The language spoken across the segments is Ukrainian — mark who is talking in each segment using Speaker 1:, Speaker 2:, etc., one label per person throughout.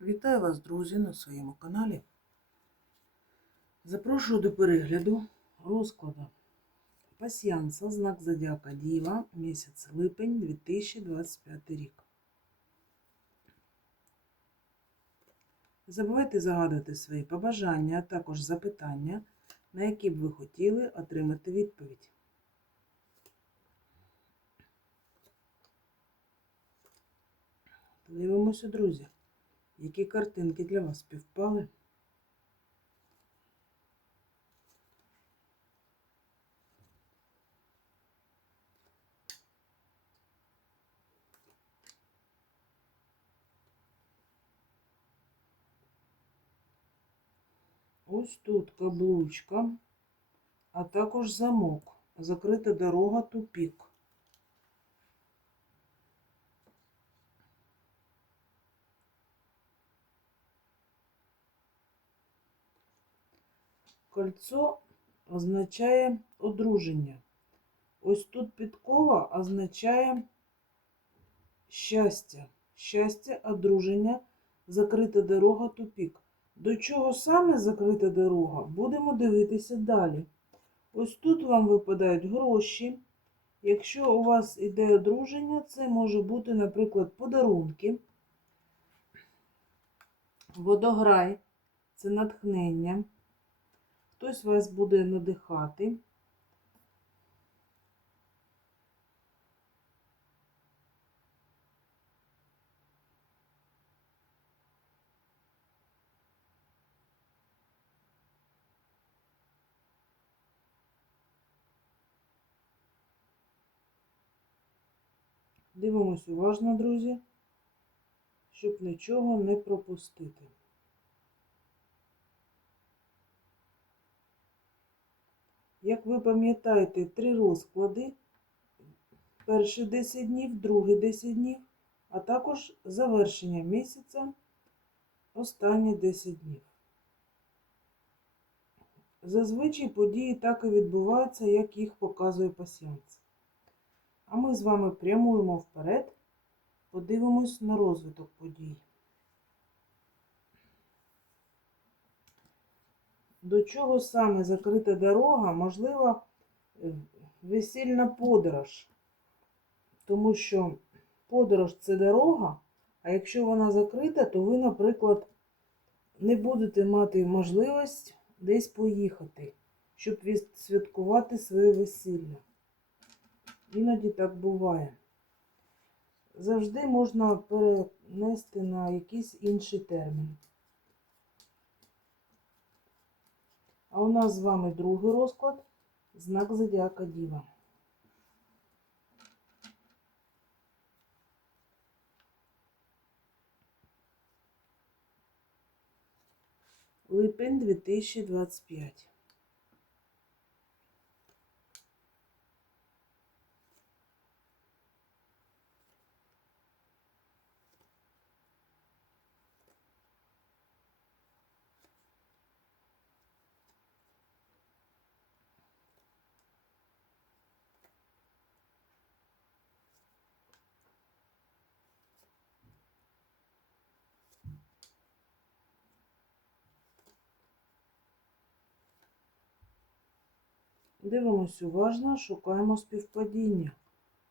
Speaker 1: Вітаю вас, друзі, на своєму каналі. Запрошую до перегляду розкладу пасіянса, знак Зодіака Діва, місяць липень 2025 рік. Не забувайте загадувати свої побажання, а також запитання, на які б ви хотіли отримати відповідь. Дивимося, друзі, які картинки для вас співпали. Ось тут каблучка, а також замок. Закрита дорога, тупік. Кольцо означає одруження. Ось тут підкова означає щастя. Щастя, одруження, закрита дорога, тупік. До чого саме закрита дорога? Будемо дивитися далі. Ось тут вам випадають гроші. Якщо у вас іде одруження, це може бути, наприклад, подарунки. Водограй це натхнення. Хтось вас буде надихати. Дивимось уважно, друзі, щоб нічого не пропустити. Як ви пам'ятаєте, три розклади. Перші 10 днів, другі 10 днів, а також завершення місяця, останні 10 днів. Зазвичай події так і відбуваються, як їх показує пасіянс. А ми з вами прямуємо вперед, подивимось на розвиток подій. До чого саме закрита дорога, можливо, весільна подорож. Тому що подорож це дорога, а якщо вона закрита, то ви, наприклад, не будете мати можливість десь поїхати, щоб відсвяткувати своє весілля. Іноді так буває. Завжди можна перенести на якийсь інший термін. А у нас з вами другий розклад знак Зодіака Діва. Липень 2025. Дивимось уважно, шукаємо співпадіння.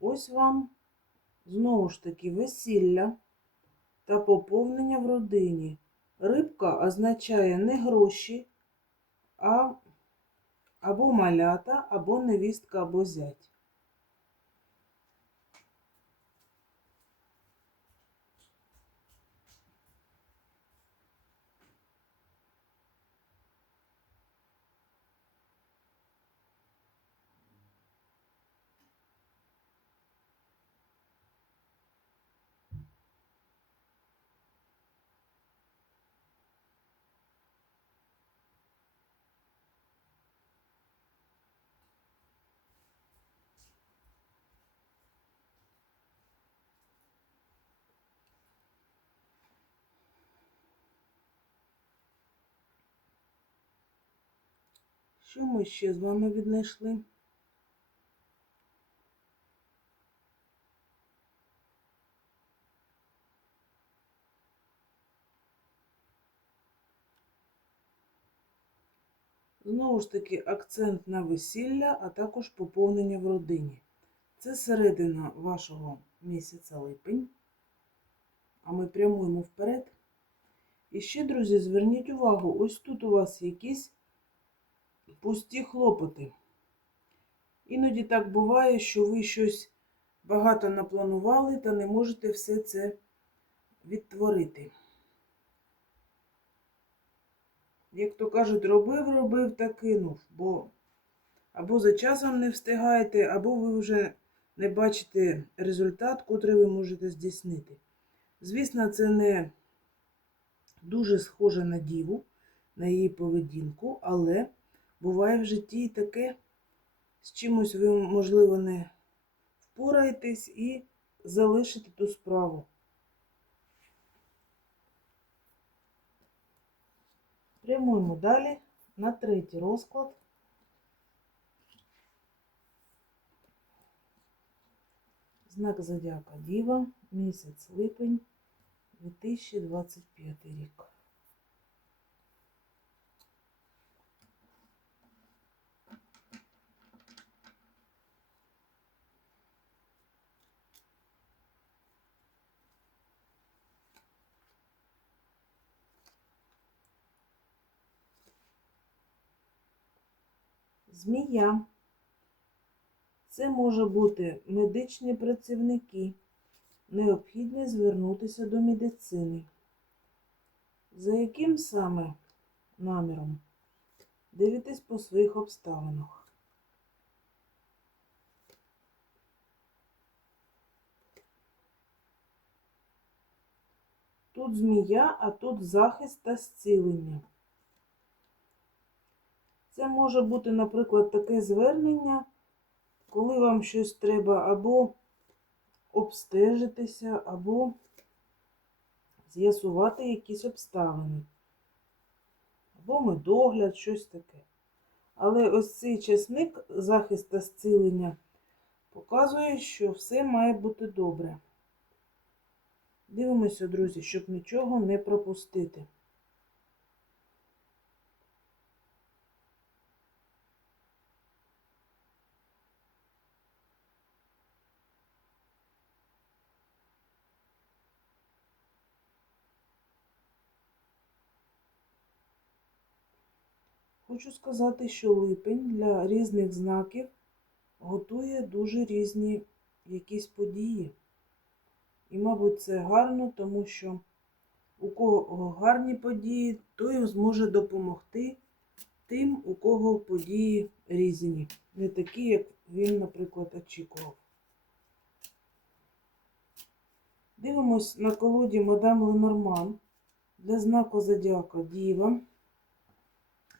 Speaker 1: Ось вам знову ж таки весілля та поповнення в родині. Рибка означає не гроші, а або малята, або невістка, або зять. Що ми ще з вами віднайшли? Знову ж таки, акцент на весілля, а також поповнення в родині. Це середина вашого місяця липень, а ми прямуємо вперед. І ще, друзі, зверніть увагу, ось тут у вас якісь пусті хлопоти. Іноді так буває, що ви щось багато напланували та не можете все це відтворити. Як то кажуть, робив, робив та кинув, бо або за часом не встигаєте, або ви вже не бачите результат, котрий ви можете здійснити. Звісно, це не дуже схоже на діву, на її поведінку, але буває в житті і таке, з чимось ви, можливо, не впораєтесь і залишите ту справу. Прямуємо далі на третій розклад. Знак Зодіака Діва, місяць липень, 2025 рік. Змія. Це може бути медичні працівники. Необхідно звернутися до медицини. За яким саме наміром? Дивитесь по своїх обставинах. Тут змія, а тут захист та зцілення. Це може бути, наприклад, таке звернення, коли вам щось треба або обстежитися, або з'ясувати якісь обставини, або медогляд, щось таке. Але ось цей часник захист та зцілення показує, що все має бути добре. Дивимося, друзі, щоб нічого не пропустити. Хочу сказати, що липень для різних знаків готує дуже різні якісь події. І, мабуть, це гарно, тому що у кого гарні події, той зможе допомогти тим, у кого події різні. Не такі, як він, наприклад, очікував. Дивимось на колоді мадам Ленорман для знаку Зодіака Діва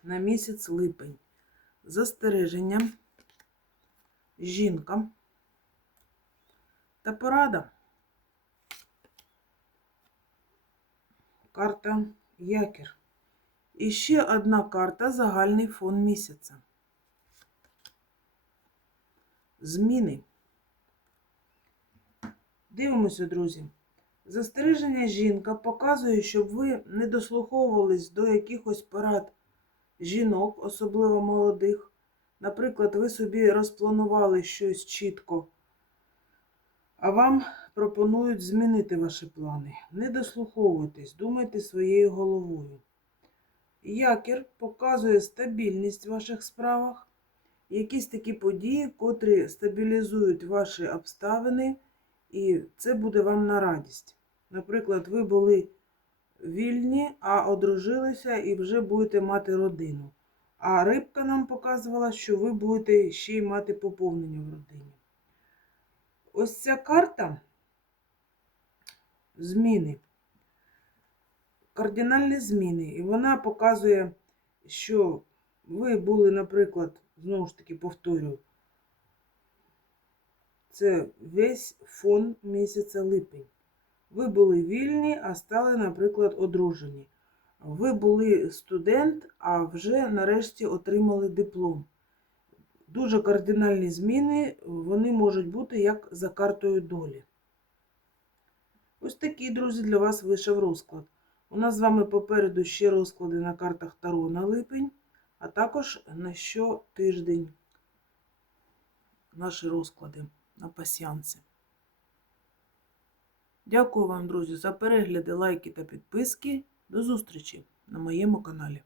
Speaker 1: на місяць липень. Застереження, жінка та порада. Карта Якір. І ще одна карта загальний фон місяця. Зміни. Дивимося, друзі. Застереження жінка показує, щоб ви не дослуховувались до якихось порад жінок, особливо молодих. Наприклад, ви собі розпланували щось чітко, а вам пропонують змінити ваші плани. Не дослуховуйтесь, думайте своєю головою. Якір показує стабільність в ваших справах, якісь такі події, котрі стабілізують ваші обставини, і це буде вам на радість. Наприклад, ви були вільні, а одружилися і вже будете мати родину. А рибка нам показувала, що ви будете ще й мати поповнення в родині. Ось ця карта зміни, кардинальні зміни. І вона показує, що ви були, наприклад, знову ж таки повторюю, це весь фон місяця липень. Ви були вільні, а стали, наприклад, одружені. Ви були студент, а вже нарешті отримали диплом. Дуже кардинальні зміни, вони можуть бути як за картою долі. Ось такий, друзі, для вас вийшов розклад. У нас з вами попереду ще розклади на картах Таро на липень, а також на щотиждень наші розклади на пасіанси. Дякую вам, друзі, за перегляди, лайки та підписки. До зустрічі на моєму каналі.